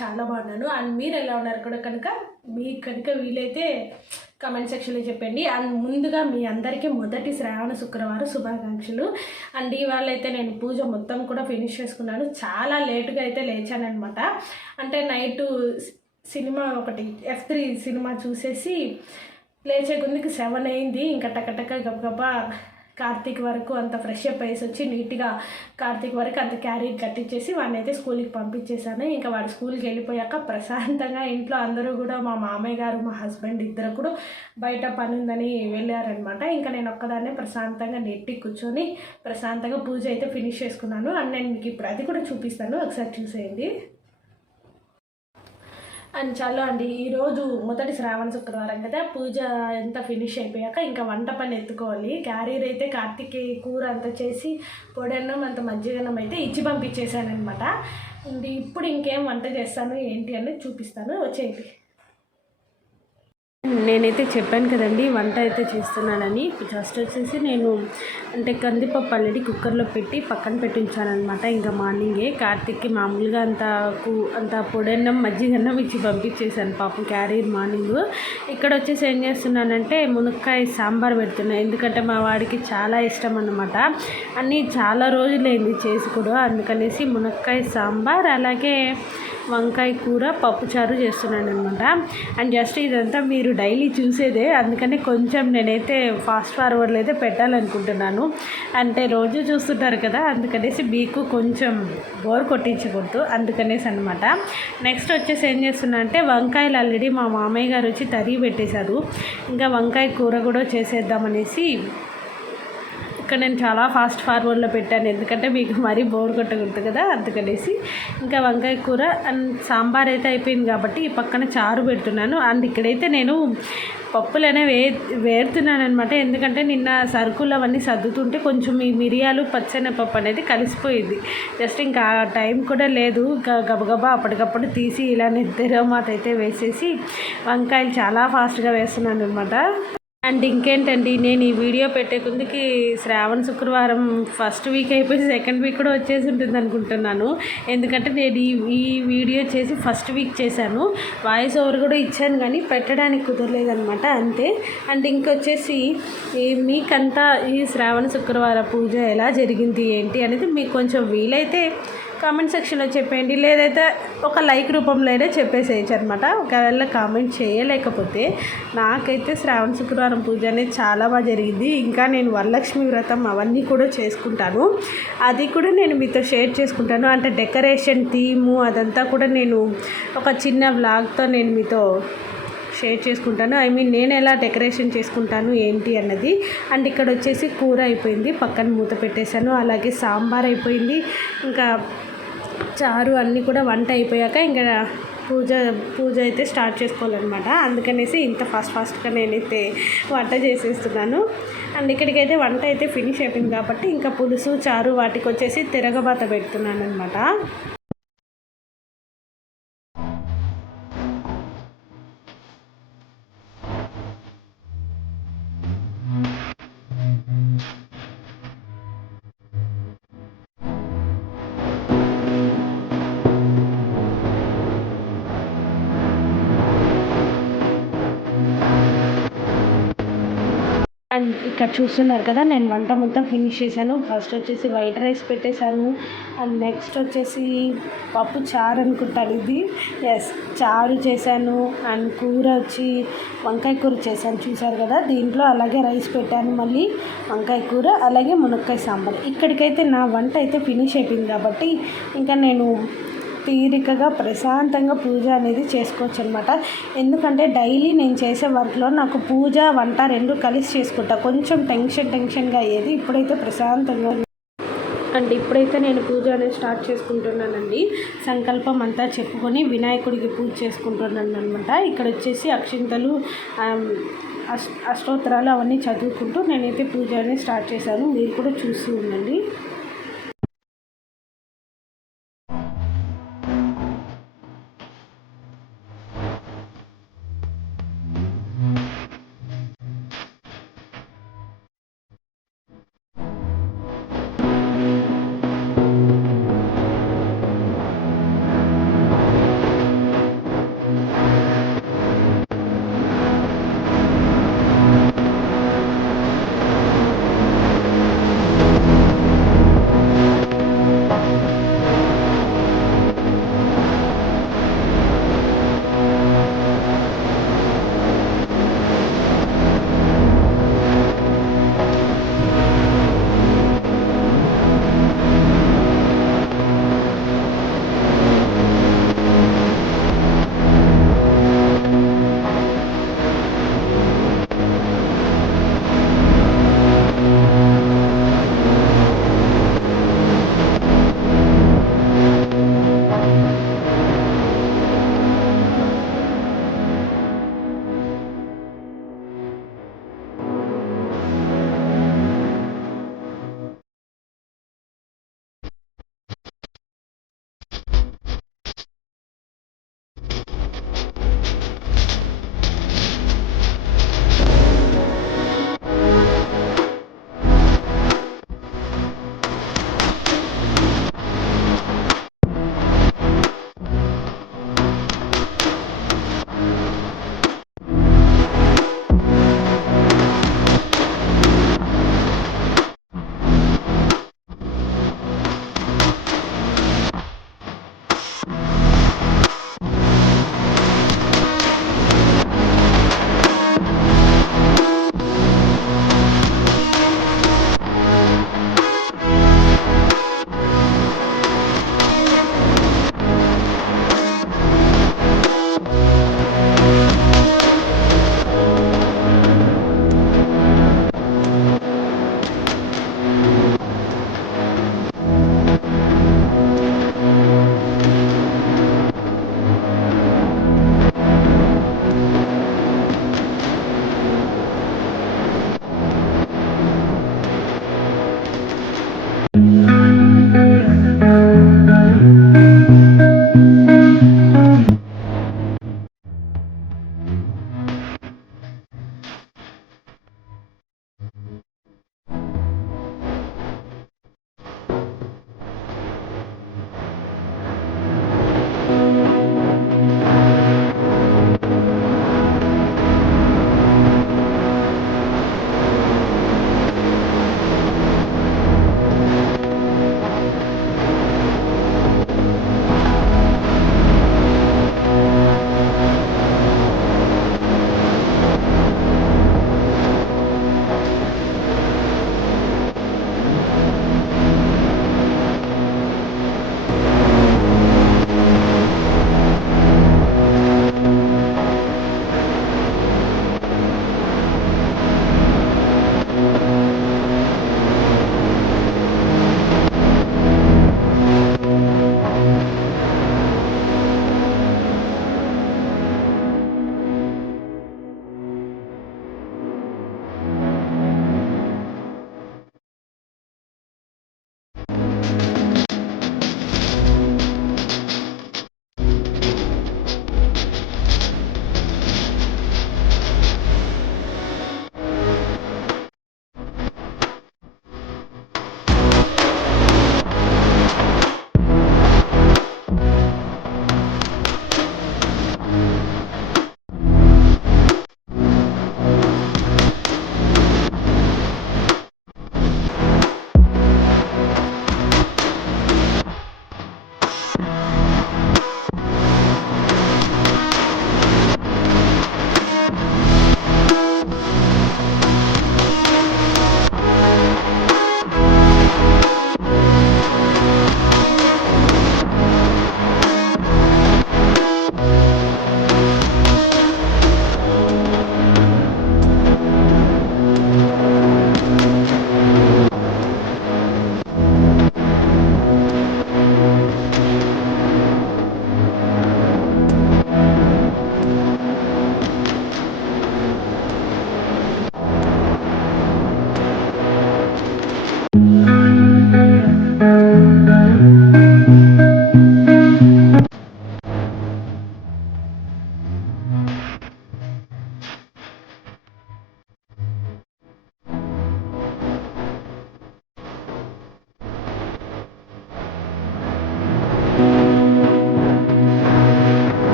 చాలా బాగున్నాను. అండ్ మీరు ఎలా ఉన్నారు కూడా కనుక మీకు కనుక వీలైతే కమెంట్ సెక్షన్లో చెప్పండి. అండ్ ముందుగా మీ అందరికీ మొదటి శ్రావణ శుక్రవారం శుభాకాంక్షలు. అండ్ ఇవాళ అయితే నేను పూజ మొత్తం కూడా ఫినిష్ చేసుకున్నాను. చాలా లేటుగా అయితే లేచానమాట. అంటే నైటు సినిమా ఒకటి F3 సినిమా చూసేసి లేచే కొందికి 7 అయింది. ఇంకా టకటక గబగబా కార్తీక్ వరకు అంత ఫ్రెష్ అప్ అయ్యేసి వచ్చి నీట్గా కార్తీక్ వరకు అంత క్యారీ కట్టించేసి వాడిని అయితే స్కూల్కి పంపించేశాను. ఇంకా వాడు స్కూల్కి వెళ్ళిపోయాక ప్రశాంతంగా ఇంట్లో అందరూ కూడా మా మామయ్య గారు మా హస్బెండ్ ఇద్దరు కూడా బయట పని ఉందని వెళ్ళారనమాట. ఇంకా నేను ఒక్కదాన్నే ప్రశాంతంగా నెట్టి కూర్చొని ప్రశాంతంగా పూజ అయితే ఫినిష్ చేసుకున్నాను. అండ్ నేను మీకు ఇప్పుడు అది కూడా చూపిస్తాను, ఒకసారి చూసేయండి. అండ్ చాలా అండి, ఈరోజు మొదటి శ్రావణ శుక్రవారం కదా, పూజ ఎంత ఫినిష్ అయిపోయాక ఇంకా వంట పని ఎత్తుకోవాలి. క్యారీర్ అయితే కార్తీక్ కూర అంతా చేసి పొడన్నం అంత మజ్జిగన్నం అయితే ఇచ్చి పంపించేశాను అనమాట. ఇప్పుడు ఇంకేం వంట చేస్తాను ఏంటి అనేది చూపిస్తాను, వచ్చేయండి. నేనైతే చెప్పాను కదండి వంట అయితే చేస్తున్నానని. జస్ట్ వచ్చేసి నేను అంటే కందిపప్పు ఆల్రెడీ కుక్కర్లో పెట్టి పక్కన పెట్టించానమాట. ఇంకా మార్నింగే కార్తీక్కి మామూలుగా అంత పొడన్నం మజ్జిగన్నం ఇచ్చి పంపించేశాను పాపం క్యారీర్ మార్నింగ్. ఇక్కడ వచ్చేసి ఏం చేస్తున్నానంటే మునక్కాయ సాంబార్ పెడుతున్నాను. ఎందుకంటే మా వాడికి చాలా ఇష్టం అన్నమాట. అన్నీ చాలా రోజులైంది చేసి కూడా, అందుకనేసి మునక్కాయ సాంబార్ అలాగే వంకాయ కూర పప్పుచారు చేస్తున్నాను అనమాట. అండ్ జస్ట్ ఇదంతా మీరు డైలీ చూసేదే, అందుకని కొంచెం నేనైతే ఫాస్ట్ ఫార్వర్డ్లో అయితే పెట్టాలనుకుంటున్నాను. అంటే రోజు చూస్తుంటారు కదా, అందుకనేసి మీకు కొంచెం బోర్ కొట్టించకూడదు, అందుకనేసి అనమాట. నెక్స్ట్ వచ్చేసి ఏం చేస్తున్నా అంటే వంకాయలు ఆల్రెడీ మా మామయ్య గారు వచ్చి తరిగి పెట్టేశారు. ఇంకా వంకాయ కూర కూడా చేసేద్దామనేసి ఇక్కడ నేను చాలా ఫాస్ట్ ఫార్వర్డ్లో పెట్టాను, ఎందుకంటే మీకు మరీ బోర్ కొట్టకూడదు కదా, అందుకనేసి. ఇంకా వంకాయ కూర అండ్ సాంబార్ అయితే అయిపోయింది కాబట్టి ఈ పక్కన చారు పెడుతున్నాను. అండ్ ఇక్కడైతే నేను పప్పులనే వేరుతున్నాను అనమాట. ఎందుకంటే నిన్న సరుకులు అవన్నీ సర్దుతుంటే కొంచెం ఈ మిరియాలు పచ్చెనపప్పు అనేది కలిసిపోయింది. జస్ట్ ఇంకా టైం కూడా లేదు, ఇంకా గబగబా అప్పటికప్పుడు తీసి ఇలా నిద్రమాత అయితే వేసేసి వంకాయలు చాలా ఫాస్ట్గా వేస్తున్నాను అనమాట. అండ్ ఇంకేంటండి, నేను ఈ వీడియో పెట్టే కొందికి శ్రావణ శుక్రవారం ఫస్ట్ వీక్ అయిపోయి సెకండ్ వీక్ కూడా వచ్చేసి ఉంటుంది అనుకుంటున్నాను. ఎందుకంటే నేను ఈ వీడియో చేసి ఫస్ట్ వీక్ చేశాను, వాయిస్ ఓవర్ కూడా ఇచ్చాను కానీ పెట్టడానికి కుదరలేదనమాట, అంతే. అండ్ ఇంకొచ్చేసి మీకంతా ఈ శ్రావణ శుక్రవారం పూజ ఎలా జరిగింది ఏంటి అనేది మీకు కొంచెం వీలైతే కామెంట్ సెక్షన్లో చెప్పండి, లేదైతే ఒక లైక్ రూపంలో అయినా చెప్పేసేయచ్చు అనమాట. ఒకవేళ కామెంట్ చేయలేకపోతే నాకైతే శ్రావణ శుక్రవారం పూజ అనేది చాలా బాగా జరిగింది. ఇంకా నేను వరలక్ష్మి వ్రతం అవన్నీ కూడా చేసుకుంటాను, అది కూడా నేను మీతో షేర్ చేసుకుంటాను. అంటే డెకరేషన్ థీము అదంతా కూడా నేను ఒక చిన్న వ్లాగ్తో నేను మీతో షేర్ చేసుకుంటాను. నేను ఎలా డెకరేషన్ చేసుకుంటాను ఏంటి అన్నది. అండ్ ఇక్కడ వచ్చేసి కూర అయిపోయింది, పక్కన మూత పెట్టేశాను. అలాగే సాంబార్ అయిపోయింది, ఇంకా చారు అన్నీ కూడా వంట అయిపోయాక ఇంకా పూజ అయితే స్టార్ట్ చేసుకోవాలన్నమాట. అందుకనేసి ఇంత ఫాస్ట్గా నేనైతే వంట చేసేస్తున్నాను. అండ్ ఇక్కడికైతే వంట అయితే ఫినిష్ అయిపోయింది కాబట్టి ఇంకా పులుసు చారు వాటికి వచ్చేసి తిరగబాత పెడుతున్నాను అనమాట. అండ్ ఇక్కడ చూస్తున్నారు కదా, నేను వంట మొత్తం ఫినిష్ చేశాను. ఫస్ట్ వచ్చేసి వైట్ రైస్ పెట్టేశాను. అండ్ నెక్స్ట్ వచ్చేసి పప్పు చారు అనుకుంటాను ఇది, చారు చేశాను. అండ్ కూర వచ్చి వంకాయ కూర చేశాను, చూసారు కదా. దీంట్లో అలాగే రైస్ పెట్టాను, మళ్ళీ వంకాయ కూర అలాగే మునక్కాయ సాంబార్. ఇక్కడికైతే నా వంట అయితే ఫినిష్ అయిపోయింది కాబట్టి ఇంకా నేను తీరికగా ప్రశాంతంగా పూజ అనేది చేసుకోవచ్చు అనమాట. ఎందుకంటే డైలీ నేను చేసే వర్క్లో నాకు పూజ వంట రెండు కలిసి చేసుకుంటా, కొంచెం టెన్షన్గా అయ్యేది. ఇప్పుడైతే ప్రశాంతంగా అండ్ ఇప్పుడైతే నేను పూజ అనేది స్టార్ట్ చేసుకుంటున్నానండి. సంకల్పం అంతా చెప్పుకొని వినాయకుడికి పూజ చేసుకుంటున్నాను అనమాట. ఇక్కడ వచ్చేసి అక్షింతలు అష్టోత్తరాలు అవన్నీ చదువుకుంటూ నేనైతే పూజ అనేది స్టార్ట్ చేశాను. మీరు కూడా చూస్తూ ఉండండి.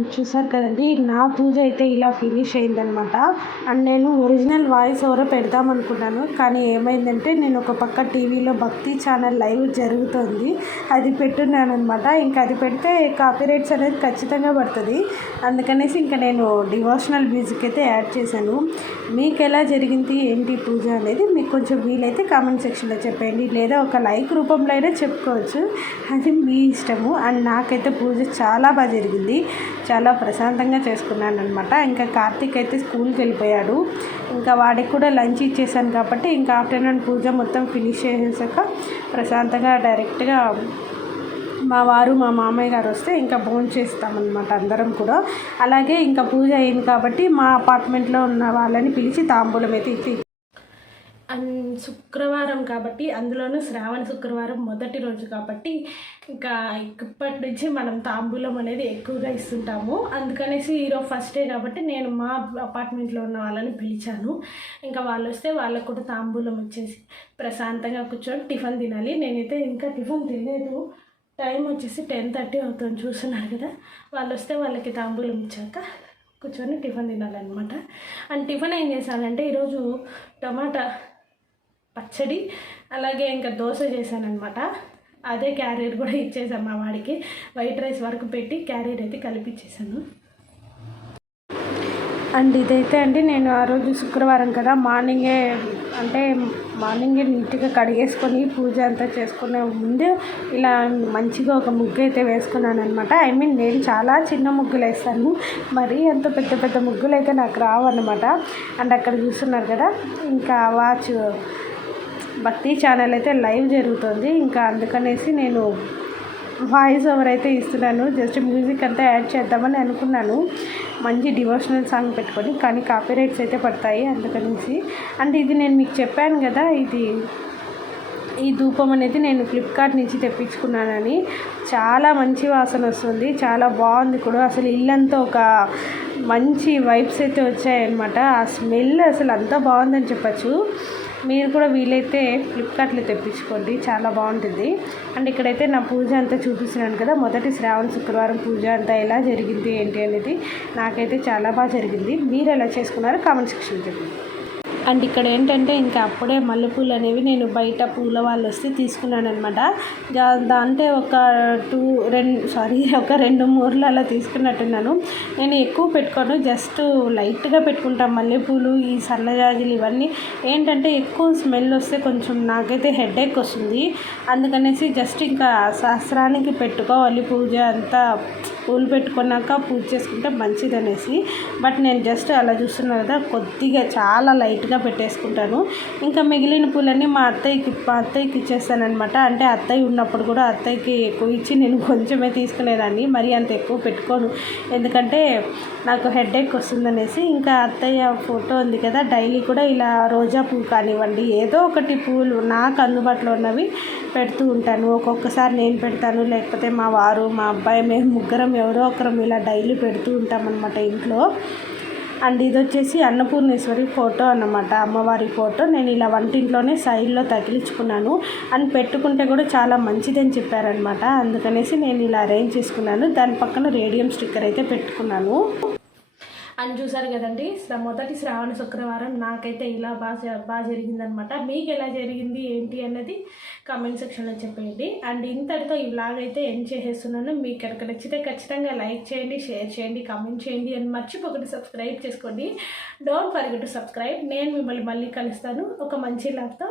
అండ్ చూసారు కదండి, నా పూజ అయితే ఇలా ఫినిష్ అయిందనమాట. అండ్ నేను ఒరిజినల్ వాయిస్ ఓవర్ పెడదాం అనుకున్నాను, కానీ ఏమైందంటే నేను ఒక పక్క టీవీలో భక్తి ఛానల్ లైవ్ జరుగుతుంది, అది పెట్టున్నాను అనమాట. ఇంకా అది పెడితే కాపీరైట్స్ అనేది ఖచ్చితంగా పడుతుంది. అందుకనేసి ఇంకా నేను డివోషనల్ మ్యూజిక్ అయితే యాడ్ చేశాను. మీకు ఎలా జరిగింది ఏంటి పూజ అనేది మీకు కొంచెం వీలైతే కామెంట్ సెక్షన్లో చెప్పండి, లేదా ఒక లైక్ రూపంలో అయినా చెప్పుకోవచ్చు, అది మీ ఇష్టము. అండ్ నాకైతే పూజ చాలా బాగా జరిగింది, చాలా ప్రశాంతంగా చేసుకున్నాను అనమాట. ఇంకా కార్తీక్ అయితే స్కూల్కి వెళ్ళిపోయాడు, ఇంకా వాడికి కూడా లంచ్ ఇచ్చేసాను కాబట్టి ఇంకా ఆఫ్టర్నూన్ పూజ మొత్తం ఫినిష్ చేసేసాక ప్రశాంతంగా డైరెక్ట్గా మా వారు మా మామయ్య గారు వస్తే ఇంకా భోంచేస్తామన్నమాట అందరం కూడా. అలాగే ఇంకా పూజ అయింది కాబట్టి మా అపార్ట్మెంట్లో ఉన్న వాళ్ళని పిలిచి తాంబూలం అయితే ఇచ్చి, అండ్ శుక్రవారం కాబట్టి అందులోనూ శ్రావణ శుక్రవారం మొదటి రోజు కాబట్టి ఇంకా ఇప్పటి నుంచి మనం తాంబూలం అనేది ఎక్కువగా ఇస్తుంటాము. అందుకనేసి ఈరోజు ఫస్ట్ డే కాబట్టి నేను మా అపార్ట్మెంట్లో ఉన్న వాళ్ళని పిలిచాను. ఇంకా వాళ్ళు వస్తే వాళ్ళకు కూడా తాంబూలం వచ్చేసి ప్రశాంతంగా కూర్చొని టిఫిన్ తినాలి. నేనైతే ఇంకా టిఫిన్ తినలేదు, టైం వచ్చేసి 10:30 అవుతుంది చూస్తున్నారు కదా. వాళ్ళు వస్తే వాళ్ళకి తాంబూలం ఇచ్చాక కూర్చొని టిఫిన్ తినాలన్నమాట. అండ్ టిఫిన్ ఏం చేశానంటే ఈరోజు టమాటా పచ్చడి అలాగే ఇంకా దోశ చేశానమాట. అదే క్యారియర్ కూడా ఇచ్చేసాను మా వాడికి, వైట్ రైస్ వరకు పెట్టి క్యారియర్ అయితే కలిపిచ్చేసాను. అండ్ ఇదైతే అండి నేను ఆ రోజు శుక్రవారం కదా మార్నింగే నీట్గా కడిగేసుకొని పూజ అంతా చేసుకునే ముందు ఇలా మంచిగా ఒక ముగ్గు అయితే వేసుకున్నాను అనమాట. నేను చాలా చిన్న ముగ్గులు వేస్తాను, మరీ అంత పెద్ద పెద్ద ముగ్గులు అయితే నాకు రావు అనమాట. అండ్ అక్కడ చూస్తున్నారు కదా, ఇంకా వాచ్ భక్తి ఛానల్ అయితే లైవ్ జరుగుతుంది, ఇంకా అందుకనేసి నేను వాయిస్ ఓవర్ అయితే ఇస్తున్నాను. జస్ట్ మ్యూజిక్ అంతా యాడ్ చేద్దామని అనుకున్నాను, మంచి డివోషనల్ సాంగ్ పెట్టుకొని, కానీ కాపీరైట్స్ అయితే పడతాయి అందుకనేసి. అండ్ ఇది నేను మీకు చెప్పాను కదా, ఈ ధూపం అనేది నేను ఫ్లిప్కార్ట్ నుంచి తెప్పించుకున్నానని. చాలా మంచి వాసన వస్తుంది, చాలా బాగుంది కూడా. అసలు ఇల్లంతా ఒక మంచి వైబ్స్ అయితే వచ్చాయన్నమాట. ఆ స్మెల్ అసలు అంతా బాగుందని చెప్పచ్చు. మీరు కూడా వీలైతే ఫ్లిప్కార్ట్లో తెప్పించుకోండి, చాలా బాగుంటుంది. అండ్ ఇక్కడైతే నా పూజ అంతా చూపిస్తున్నాను కదా, మొదటి శ్రావణ శుక్రవారం పూజ అంతా ఎలా జరిగింది ఏంటి అనేది నాకైతే చాలా బాగా జరిగింది. మీరు ఎలా చేసుకున్నారో కామెంట్ సెక్షన్లో చెప్పండి. అండ్ ఇక్కడ ఏంటంటే ఇంకా అప్పుడే మల్లెపూలు అనేవి నేను బయట పూల వాళ్ళు వస్తే తీసుకున్నాను అనమాట. దాంట్లో ఒక 2-3 అలా తీసుకున్నట్టున్నాను. నేను ఎక్కువ పెట్టుకోను, జస్ట్ లైట్గా పెట్టుకుంటాను. మల్లెపూలు, ఈ సన్నజాజులు ఇవన్నీ ఏంటంటే ఎక్కువ స్మెల్ వస్తే కొంచెం నాకైతే హెడేక్ వస్తుంది. అందుకనేసి జస్ట్ ఇంకా సహస్రానికి పెట్టుకోవాలి పూజ అంతా, పూలు పెట్టుకున్నాక పూజ చేసుకుంటే మంచిదనేసి. బట్ నేను జస్ట్ అలా చూస్తున్నాను కదా, కొద్దిగా చాలా లైట్గా పెట్టేసుకుంటాను. ఇంకా మిగిలిన పూలన్నీ మా అత్తయ్యకి ఇచ్చేస్తాను అనమాట. అంటే అత్తయ్య ఉన్నప్పుడు కూడా అత్తయ్యకి ఎక్కువ ఇచ్చి నేను కొంచెమే తీసుకునేదాన్ని, మరీ అంత ఎక్కువ పెట్టుకోను, ఎందుకంటే నాకు హెడేక్ వస్తుందనేసి. ఇంకా అత్తయ్య ఫోటో ఉంది కదా, డైలీ కూడా ఇలా రోజా పువ్వు కానివ్వండి, ఏదో ఒకటి పూలు నాకు అందుబాటులో ఉన్నవి పెడుతూ ఉంటాను. ఒక్కొక్కసారి నేను పెడతాను, లేకపోతే మా వారు మా అబ్బాయి మేము ముగ్గురం ఎవరో ఒకరం ఇలా డైలీ పెడుతూ ఉంటామన్నమాట ఇంట్లో. అండ్ ఇది వచ్చేసి అన్నపూర్ణేశ్వరి ఫోటో అన్నమాట, అమ్మవారి ఫోటో. నేను ఇలా వంటింట్లోనే సైడ్లో తగిలించుకున్నాను. అండ్ పెట్టుకుంటే కూడా చాలా మంచిదని చెప్పారనమాట, అందుకనేసి నేను ఇలా అరేంజ్ చేసుకున్నాను. దాని పక్కన రేడియం స్టిక్కర్ అయితే పెట్టుకున్నాను. అని చూసారు కదండి, మొదటి శ్రావణ శుక్రవారం నాకైతే ఇలా బాగా జరిగిందనమాట. మీకు ఎలా జరిగింది ఏంటి అన్నది కామెంట్ సెక్షన్లో చెప్పండి. అండ్ ఇంతటితో ఈ వ్లాగ్ అయితే ఎండ్ చేసేస్తున్నాను. మీకు కనుక నచ్చితే ఖచ్చితంగా లైక్ చేయండి, షేర్ చేయండి, కామెంట్ చేయండి, అండ్ మర్చిపోకండి సబ్స్క్రైబ్ చేసుకోండి. Don't forget to subscribe. నేను మిమ్మల్ని మళ్ళీ కలుస్తాను ఒక మంచి వ్లాగ్తో.